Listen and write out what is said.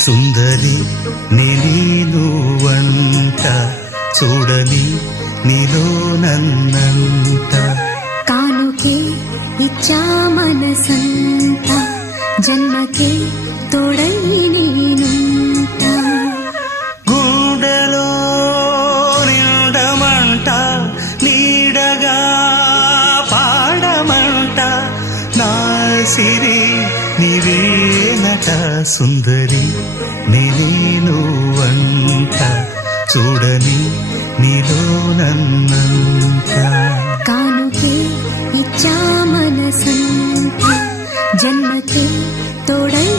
సుందరి నేను వంట చూడని నీలో నన్నంట కానుకే ఇచ్చా మనసంత జన్మకే తోడై నేనుంట గుండెలో నిండమంట నీడగా పాడమంట నా సిరి నీవేనట సుందరి నేను వంట చూడని నీలో నన్నంత కానుకే ఇచ్చా మనసంత జన్మకే తోడై